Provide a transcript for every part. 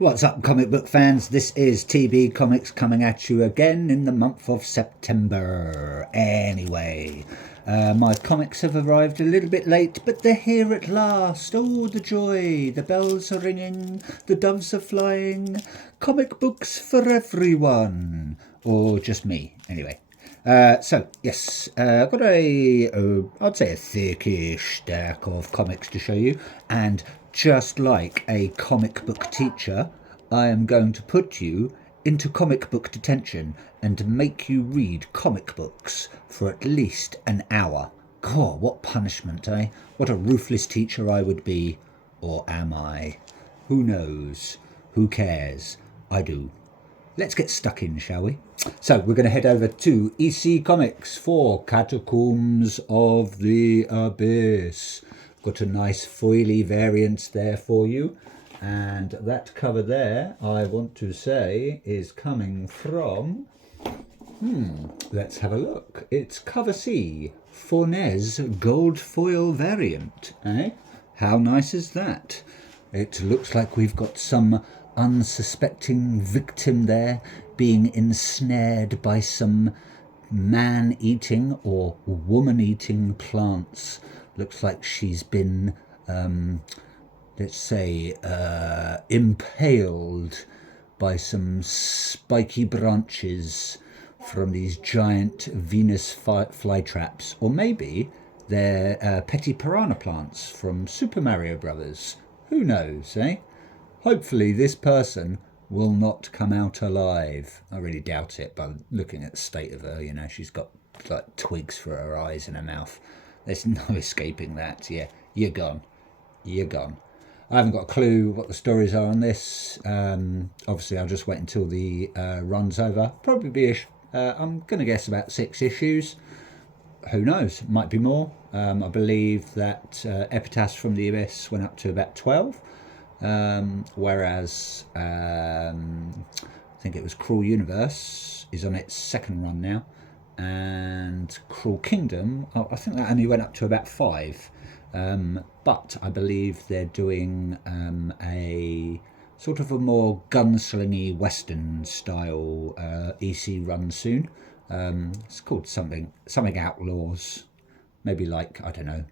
What's up, comic book fans? This is TB Comics coming at you again in the month of September. Anyway, my comics have arrived a little bit late, but they're here at last. Oh, the joy! The bells are ringing, the doves are flying. Comic books for everyone. Or just me, anyway. Yes, I've got I'd say a thickish stack of comics to show you, and just like a comic book teacher, I am going to put you into comic book detention and make you read comic books for at least an hour. God, what punishment, eh? What a ruthless teacher I would be. Or am I? Who knows? Who cares? I do. Let's get stuck in, shall we? So we're going to head over to EC Comics for Catacombs of the Abyss. Got a nice foily variant there for you. And that cover there, I want to say, is coming from... let's have a look. It's cover C, Fornez gold foil variant. Eh? How nice is that? It looks like we've got some unsuspecting victim there being ensnared by some man-eating or woman-eating plants. Looks like she's been, let's say, impaled by some spiky branches from these giant Venus flytraps. Or maybe they're petty piranha plants from Super Mario Brothers. Who knows, eh? Hopefully this person will not come out alive. I really doubt it, but looking at the state of her, she's got like twigs for her eyes and her mouth. There's no escaping that. Yeah, you're gone. You're gone. I haven't got a clue what the stories are on this. Obviously, I'll just wait until the run's over. Probably be, I'm going to guess about 6 issues. Who knows? Might be more. I believe that Epitaphs from the Abyss went up to about 12. Whereas I think it was Cruel Universe is on its second run now, and Cruel Kingdom, I think that only went up to about 5. But I believe they're doing a sort of a more gunslingy Western style EC run soon. It's called something Outlaws, maybe like, I don't know,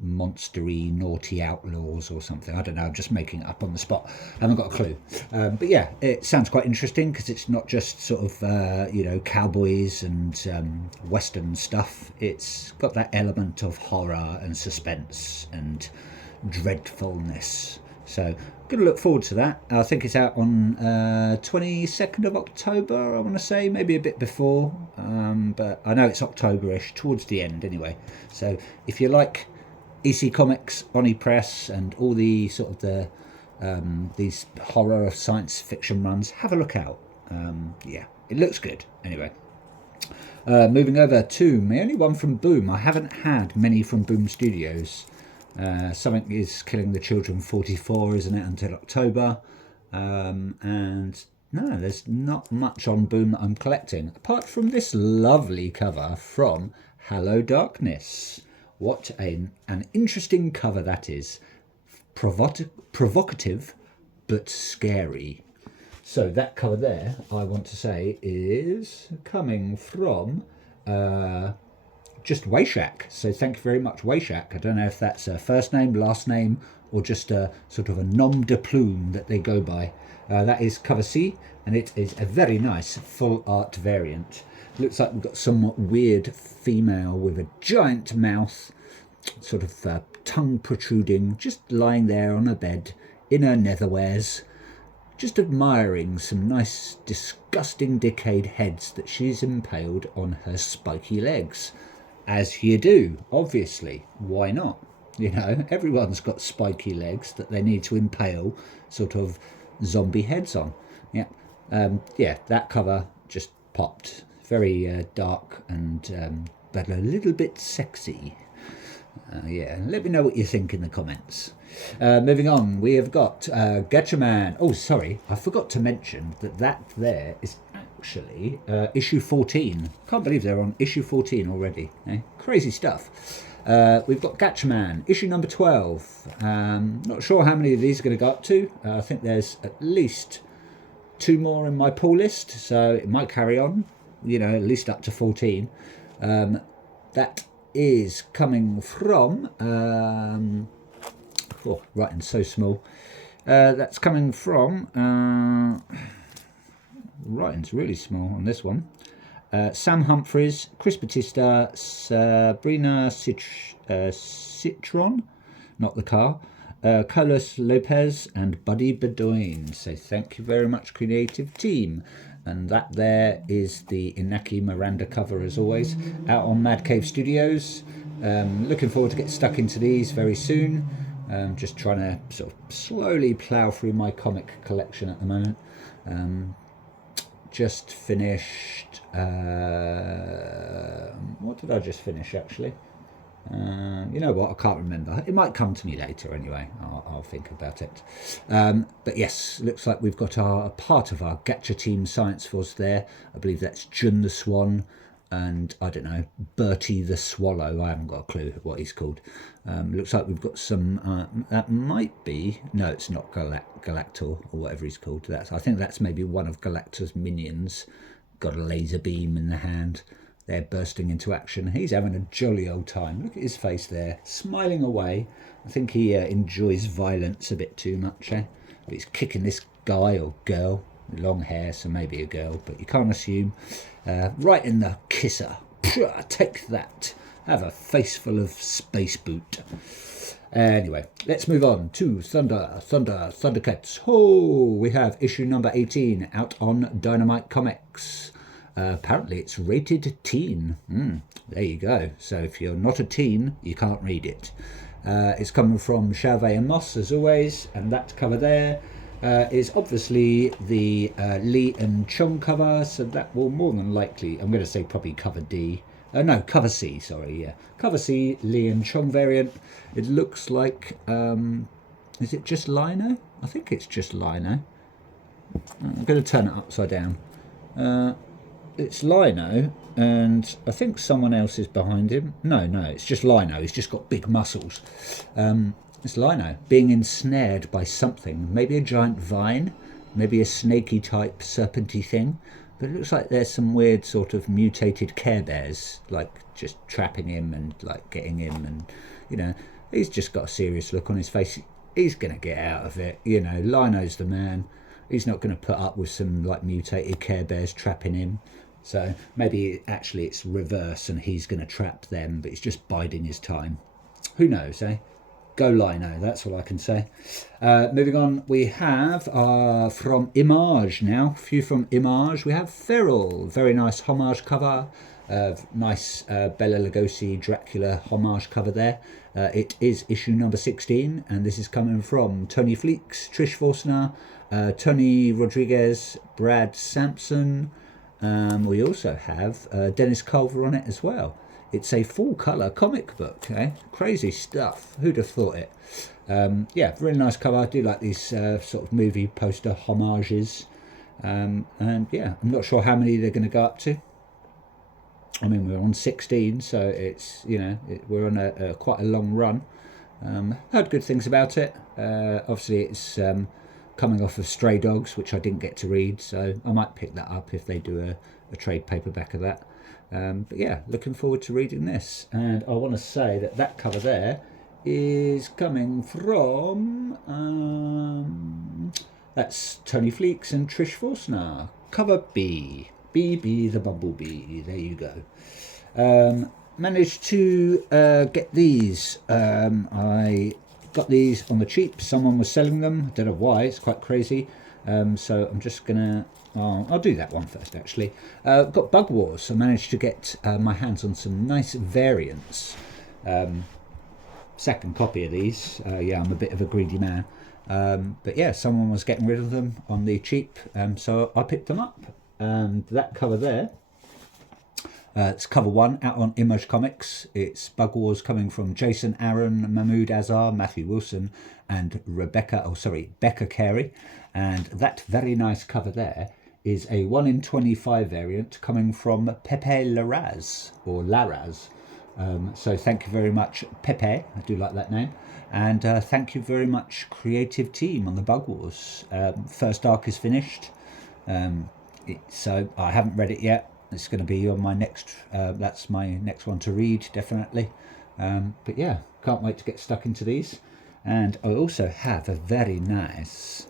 monstery naughty outlaws or something. I don't know, I'm just making it up on the spot. I haven't got a clue. But yeah, it sounds quite interesting because it's not just sort of cowboys and Western stuff. It's got that element of horror and suspense and dreadfulness. So going to look forward to that. I think it's out on 22nd of October, I want to say, maybe a bit before, but I know it's October-ish, towards the end anyway. So if you like EC Comics, Oni Press, and all the sort of these horror science fiction runs, have a look out. Yeah, it looks good. Anyway, moving over to my only one from Boom. I haven't had many from Boom Studios. Something is Killing the Children 44, isn't it, until October. And no, there's not much on Boom that I'm collecting, apart from this lovely cover from Hello Darkness. What an interesting cover that is. Provocative, but scary. So that cover there, I want to say, is coming from just Wayshak. So thank you very much, Wayshak. I don't know if that's a first name, last name, or just a sort of a nom de plume that they go by. That is cover C, and it is a very nice full art variant. Looks like we've got some weird female with a giant mouth, sort of tongue protruding, just lying there on a bed in her netherwears, just admiring some nice, disgusting, decayed heads that she's impaled on her spiky legs. As you do, obviously. Why not? Everyone's got spiky legs that they need to impale sort of zombie heads on. Yeah, that cover just popped. Very dark and but a little bit sexy. Let me know what you think in the comments. Moving on, we have got Gatchaman. Oh, sorry, I forgot to mention that there is actually issue 14. Can't believe they're on issue 14 already. Eh? Crazy stuff. We've got Gatchaman, issue number 12. Not sure how many of these are going to go up to. I think there's at least 2 more in my pull list, so it might carry on, you know, at least up to 14. That is coming from, writing so small. That's coming from, writing's really small on this one. Sam Humphries, Chris Batista, Sabrina Citron, not the car, Carlos Lopez and Buddy Bedoin. So thank you very much, creative team. And that there is the Inaki Miranda cover, as always, out on Mad Cave Studios. Looking forward to get stuck into these very soon. Just trying to sort of slowly plough through my comic collection at the moment. Just finished, what did I just finish actually? You know what, I can't remember. It might come to me later anyway. I'll think about it. But yes, looks like we've got a part of our Gacha Team Science Force there. I believe that's Jun the Swan and, I don't know, Bertie the Swallow. I haven't got a clue what he's called. Looks like we've got some, that might be, no, it's not Galactor or whatever he's called. I think that's maybe one of Galactor's minions. Got a laser beam in the hand. They're bursting into action. He's having a jolly old time. Look at his face there, smiling away. I think he enjoys violence a bit too much. But he's kicking this guy or girl, with long hair, so maybe a girl, but you can't assume. Right in the kisser. Take that. Have a face full of space boot. Anyway, let's move on to Thundercats. Oh, we have issue number 18 out on Dynamite Comics. Apparently it's rated teen. There you go. So if you're not a teen, you can't read it. It's coming from Chauvet and Moss, as always, and that cover there is obviously the Lee and Chung cover, so that will more than likely, I'm going to say probably cover D. No, cover C, sorry, yeah. Cover C, Lee and Chung variant. It looks like, is it just lino? I think it's just lino. I'm going to turn it upside down. It's lino, and I think someone else is behind him. No, it's just lino. He's just got big muscles. It's lino being ensnared by something. Maybe a giant vine, maybe a snaky type serpenty thing. But it looks like there's some weird sort of mutated Care Bears, like just trapping him and like getting him, and you know, he's just got a serious look on his face. He's gonna get out of it, you know. Lino's the man. He's not gonna put up with some like mutated Care Bears trapping him. So maybe actually it's reverse and he's gonna trap them, but he's just biding his time. Who knows, eh? Go Lino, that's all I can say. Moving on, we have from Image now. A few from Image. We have Feral, very nice homage cover. Nice Bela Lugosi Dracula homage cover there. It is issue number 16, and this is coming from Tony Fleeks, Trish Forstner, Tony Rodriguez, Brad Sampson. We also have Dennis Culver on it as well. It's a full colour comic book, eh? Crazy stuff. Who'd have thought it? Yeah, really nice cover. I do like these sort of movie poster homages. And yeah, I'm not sure how many they're going to go up to. I mean, we're on 16, so it's, you know, we're on a quite a long run. Heard good things about it. Obviously, it's coming off of Stray Dogs, which I didn't get to read, so I might pick that up if they do a trade paperback of that. But yeah, looking forward to reading this. And I want to say that cover there is coming from, that's Tony Fleeks and Trish Forstner. Cover B. BB the Bumblebee. There you go. Managed to get these. I got these on the cheap. Someone was selling them. I don't know why. It's quite crazy. So I'm just going to... I'll do that one first, actually. Got Bug Wars, so I managed to get my hands on some nice variants. Second copy of these. Yeah, I'm a bit of a greedy man. But yeah, someone was getting rid of them on the cheap, so I picked them up. And that cover there, it's cover 1 out on Image Comics. It's Bug Wars coming from Jason Aaron, Mahmoud Azar, Matthew Wilson, and Becca Carey. And that very nice cover there is a 1 in 25 variant coming from Pepe Larraz, or Laraz. So thank you very much, Pepe. I do like that name. And thank you very much, creative team on the Bug Wars. First arc is finished. So I haven't read it yet. It's going to be on my next, that's my next one to read, definitely. But yeah, can't wait to get stuck into these. And I also have a very nice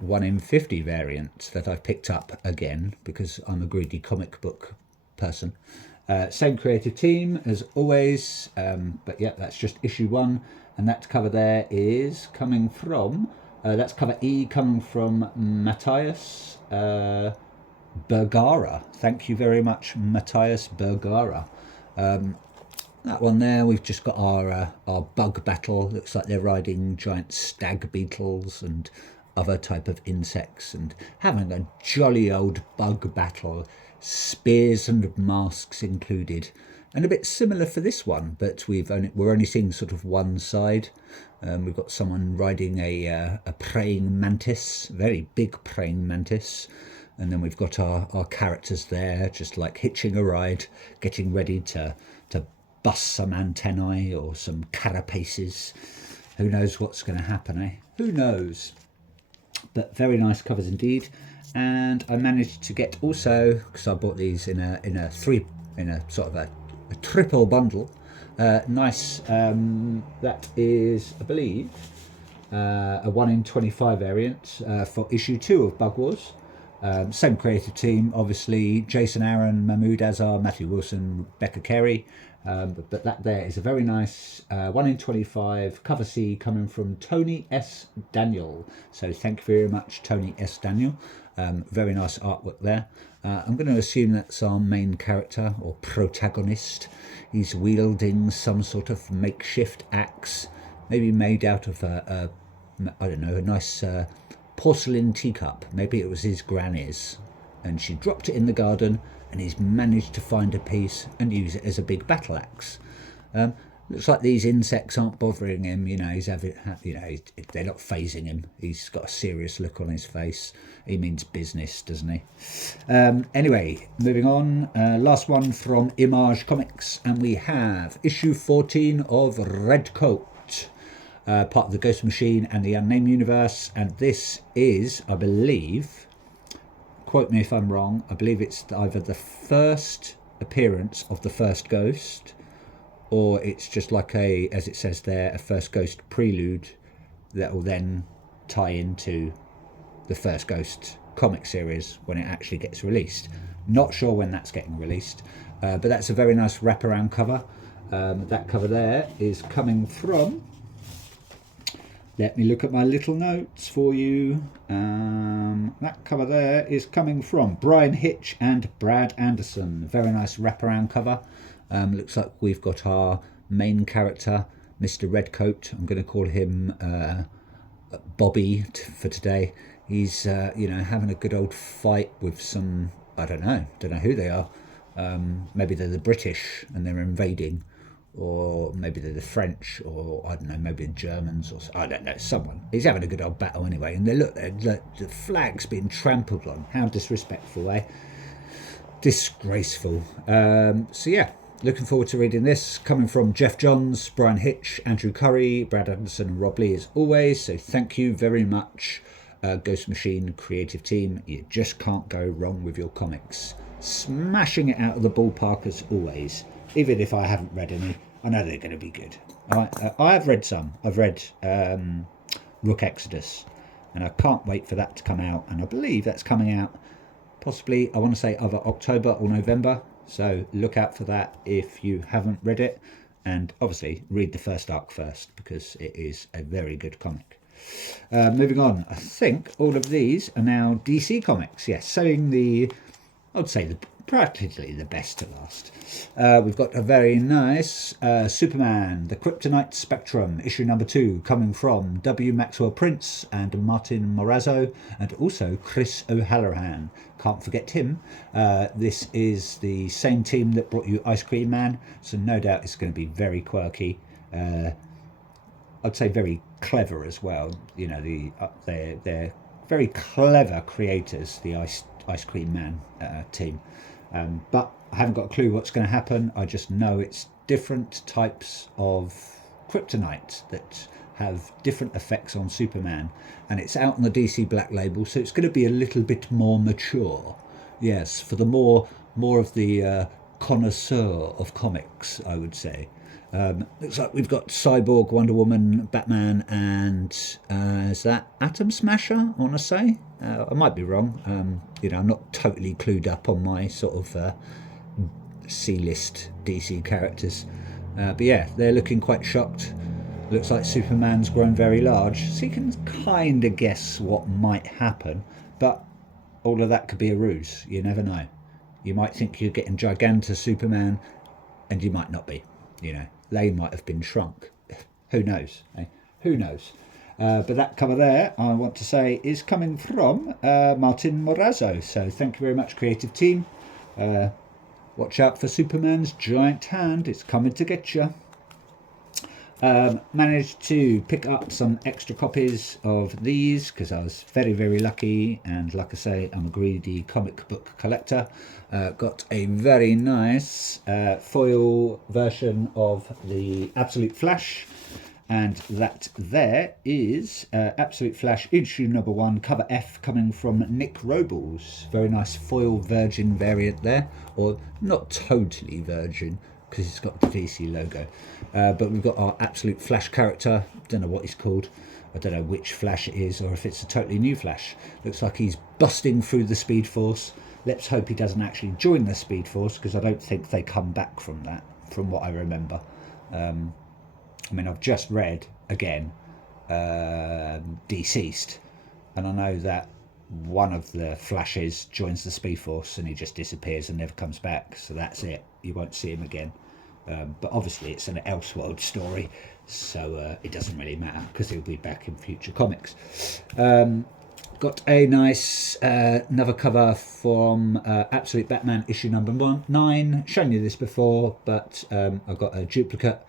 1 in 50 variant that I've picked up again because I'm a greedy comic book person. Same creative team as always, but yeah, that's just issue 1. And that cover there is coming from, that's cover E, coming from Matthias Bergara. Thank you very much, Matthias Bergara. That one there, we've just got our bug battle. Looks like they're riding giant stag beetles and other type of insects and having a jolly old bug battle, spears and masks included. And a bit similar for this one, but we're only seeing sort of one side. We've got someone riding a praying mantis, very big praying mantis. And then we've got our characters there, just like hitching a ride, getting ready to bust some antennae or some carapaces. Who knows what's going to happen, eh? Who knows? But very nice covers indeed. And I managed to get also, because I bought these in a sort of a triple bundle. Nice. That is, I believe, a 1 in 25 variant for issue 2 of Bug Wars. Same creative team, obviously. Jason Aaron, Mahmoud Azhar, Matthew Wilson, Becca Carey. But that there is a very nice 1 in 25 cover C coming from Tony S. Daniel. So thank you very much, Tony S. Daniel. Very nice artwork there. I'm going to assume that's our main character or protagonist. He's wielding some sort of makeshift axe, maybe made out of I don't know, a nice porcelain teacup. Maybe it was his granny's, and she dropped it in the garden, and he's managed to find a piece and use it as a big battle axe. Looks like these insects aren't bothering him. They're not phasing him. He's got a serious look on his face. He means business, doesn't he? Anyway, moving on. Last one from Image Comics, and we have issue 14 of Red Coat, part of the Ghost Machine and the Unnamed Universe. And this is, I believe, quote me if I'm wrong, I believe it's either the first appearance of the first ghost, or it's just like as it says there, a first ghost prelude that will then tie into the first ghost comic series when it actually gets released. Not sure when that's getting released, but that's a very nice wraparound cover. That cover there is coming from, let me look at my little notes for you. That cover there is coming from Brian Hitch and Brad Anderson. Very nice wraparound cover. Looks like we've got our main character, Mr. Redcoat. I'm going to call him Bobby for today. He's having a good old fight with some, I don't know who they are. Maybe they're the British and they're invading, or maybe they're the French, or I don't know, maybe the Germans, or I don't know, someone. He's having a good old battle anyway, and the flag's being trampled on. How disrespectful, eh? Disgraceful. So yeah, looking forward to reading this. Coming from Jeff Johns, Brian Hitch, Andrew Curry, Brad Anderson, and Rob Lee as always. So thank you very much, Ghost Machine creative team. You just can't go wrong with your comics. Smashing it out of the ballpark as always. Even if I haven't read any, I know they're going to be good. I have read some. I've read Rook Exodus, and I can't wait for that to come out. And I believe that's coming out possibly, I want to say, either October or November. So look out for that if you haven't read it. And obviously read the first arc first, because it is a very good comic. Moving on, I think all of these are now DC Comics. Yes, selling I'd say practically the best to last. We've got a very nice Superman, the Kryptonite Spectrum, issue number 2, coming from W. Maxwell Prince and Martin Morazzo, and also Chris O'Halloran. Can't forget him. This is the same team that brought you Ice Cream Man, so no doubt it's going to be very quirky. I'd say very clever as well. They're very clever creators, the Ice Cream Man team. But I haven't got a clue what's going to happen. I just know it's different types of kryptonite that have different effects on Superman, and it's out on the DC Black Label, so it's going to be a little bit more mature. Yes, for the more of the connoisseur of comics, I would say. Looks like we've got Cyborg, Wonder Woman, Batman, and is that Atom Smasher, I want to say? I might be wrong. You know, I'm not totally clued up on my sort of C-list DC characters. But yeah, they're looking quite shocked. Looks like Superman's grown very large, so you can kind of guess what might happen, but all of that could be a ruse. You never know. You might think you're getting Giganta Superman, and you might not be. You know, they might have been shrunk. Who knows? Eh? Who knows? But that cover there, I want to say, is coming from Martin Morazzo. So thank you very much, creative team. Watch out for Superman's giant hand. It's coming to get you. Managed to pick up some extra copies of these because I was very, very lucky, and like I say, I'm a greedy comic book collector. Got a very nice foil version of the Absolute Flash, and that there is Absolute Flash issue number 1, cover F, coming from Nick Robles. Very nice foil virgin variant there, or not totally virgin, because it's got the DC logo. But we've got our Absolute Flash character. Don't know what he's called. I don't know which Flash it is, or if it's a totally new Flash. Looks like he's busting through the Speed Force. Let's hope he doesn't actually join the Speed Force, because I don't think they come back from that, from what I remember. I mean, I've just read, again, Deceased, and I know that one of the Flashes joins the Speed Force and he just disappears and never comes back, so that's it. You won't see him again. But obviously it's an Elseworld story, so it doesn't really matter because he'll be back in future comics. Got a nice another cover from Absolute Batman issue number 9. Shown you this before, but I've got a duplicate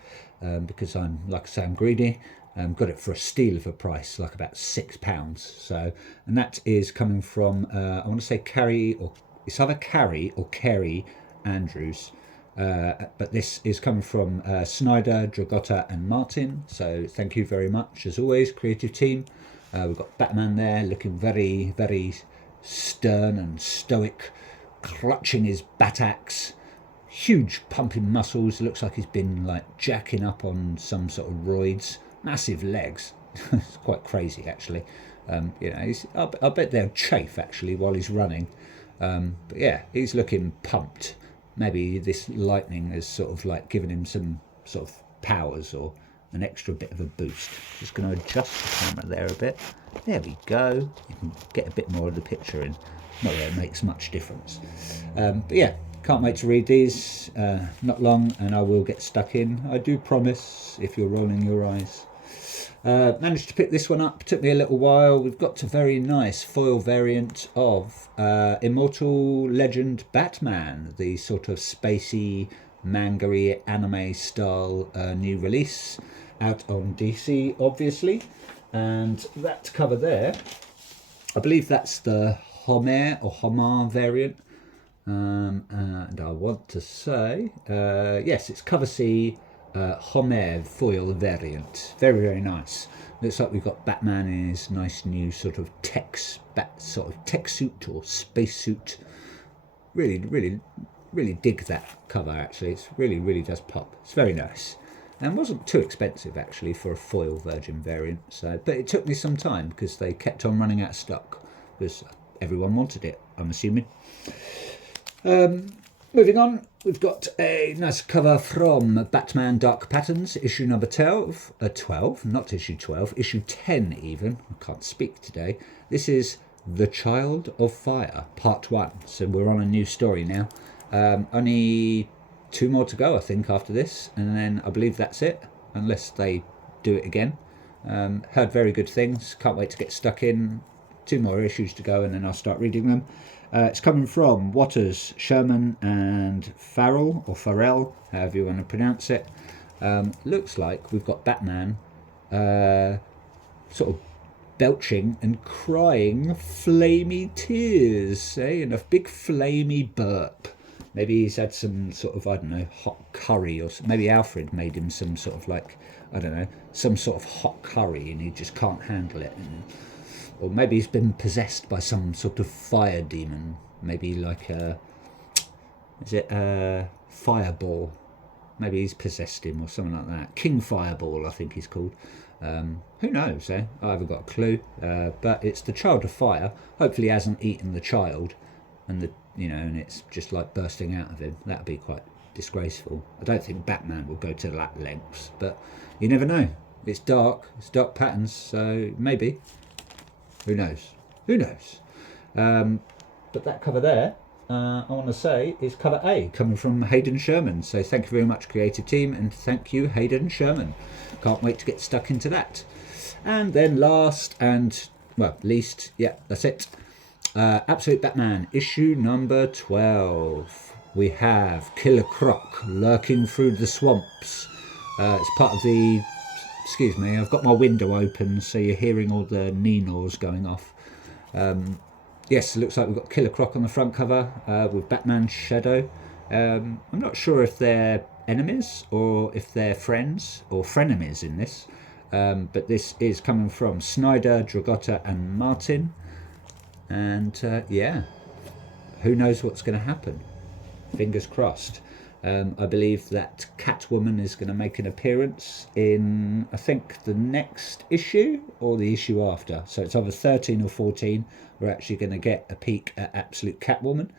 because I'm, like I say, I'm greedy. Got it for a steal of a price, like about £6. So, and that is coming from I want to say Carrie, or it's either Carrie or Kerry Andrews. But this is coming from Snyder, Dragotta and Martin, so thank you very much as always, creative team. We've got Batman there looking very, very stern and stoic, clutching his bat axe, huge pumping muscles. It looks like he's been like jacking up on some sort of roids, massive legs. It's quite crazy actually. You know, I bet they'll chafe actually while he's running. But yeah, he's looking pumped. Maybe this lightning has sort of like given him some sort of powers or an extra bit of a boost. Just going to adjust the camera there a bit. There we go. You can get a bit more of the picture in. Not that it makes much difference. But yeah, can't wait to read these. Not long and I will get stuck in. I do promise, if you're rolling your eyes. Managed to pick this one up. Took me a little while. We've got a very nice foil variant of Immortal Legend Batman, the sort of spacey, manga-y, anime style new release out on DC, obviously. And that cover there, I believe that's the Homer or Homar variant. And I want to say, yes, it's cover C. Homer foil variant, very, very nice. Looks like we've got Batman in his nice new sort of tech suit or space suit. Really, really, really dig that cover actually. It's really, really does pop. It's very nice and wasn't too expensive actually for a foil virgin variant. So, but it took me some time because they kept on running out of stock because everyone wanted it, I'm assuming. Moving on, we've got a nice cover from Batman Dark Patterns, issue number 12. 12, not issue 12, issue 10 even. I can't speak today. This is The Child of Fire, part 1. So we're on a new story now. Only 2 more to go, I think, after this. And then I believe that's it, unless they do it again. Heard very good things. Can't wait to get stuck in. 2 more issues to go and then I'll start reading them. It's coming from Waters, Sherman and Farrell, or Farrell, however you want to pronounce it. Looks like we've got Batman sort of belching and crying flamey tears, and a big flamey burp. Maybe he's had some sort of, I don't know, hot curry, or maybe Alfred made him some sort of like, I don't know, some sort of hot curry and he just can't handle it. Or maybe he's been possessed by some sort of fire demon. Maybe like is it Fireball? Maybe he's possessed him or something like that. King Fireball, I think he's called. Who knows, eh? I haven't got a clue. But it's the Child of Fire. Hopefully he hasn't eaten the child and and it's just like bursting out of him. That'd be quite disgraceful. I don't think Batman will go to that lengths, but you never know. It's dark patterns, so maybe. Who knows? Who knows? But that cover there, I want to say, is cover A, coming from Hayden Sherman. So thank you very much, creative team, and thank you, Hayden Sherman. Can't wait to get stuck into that. And then last and, well, least, yeah, that's it. Absolute Batman, issue number 12. We have Killer Croc lurking through the swamps. It's part of the... Excuse me, I've got my window open, so you're hearing all the Neenors going off. Yes, it looks like we've got Killer Croc on the front cover with Batman's shadow. I'm not sure if they're enemies or if they're friends or frenemies in this. But this is coming from Snyder, Dragotta and Martin. And yeah, who knows what's going to happen? Fingers crossed. I believe that Catwoman is going to make an appearance in, I think, the next issue or the issue after. So it's either 13 or 14. We're actually going to get a peek at Absolute Catwoman,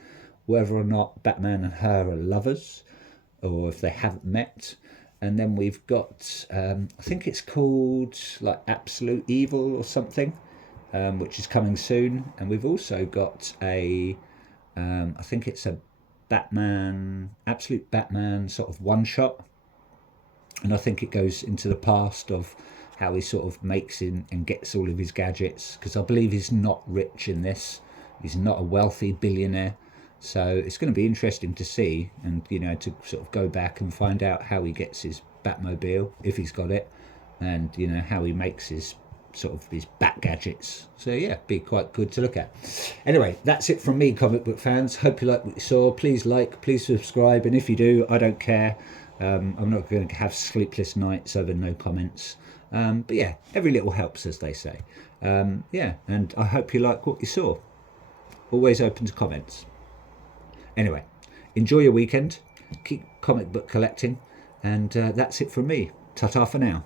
whether or not Batman and her are lovers or if they haven't met. And then we've got, I think it's called like Absolute Evil or something, which is coming soon. And we've also got a, I think it's a Absolute Batman sort of one shot, and I think it goes into the past of how he sort of makes in and gets all of his gadgets, because I believe he's not rich in this, he's not a wealthy billionaire, so it's going to be interesting to see, and to sort of go back and find out how he gets his Batmobile, if he's got it, and how he makes his sort of his bat gadgets. So yeah, be quite good to look at. Anyway, that's it from me, comic book fans. Hope you like what you saw. Please like, please subscribe, and if you do, I don't care. I'm not going to have sleepless nights over no comments. But yeah, every little helps, as they say. Yeah, and I hope you like what you saw. Always open to comments. Anyway, enjoy your weekend. Keep comic book collecting, and that's it from me. Ta-ta for now.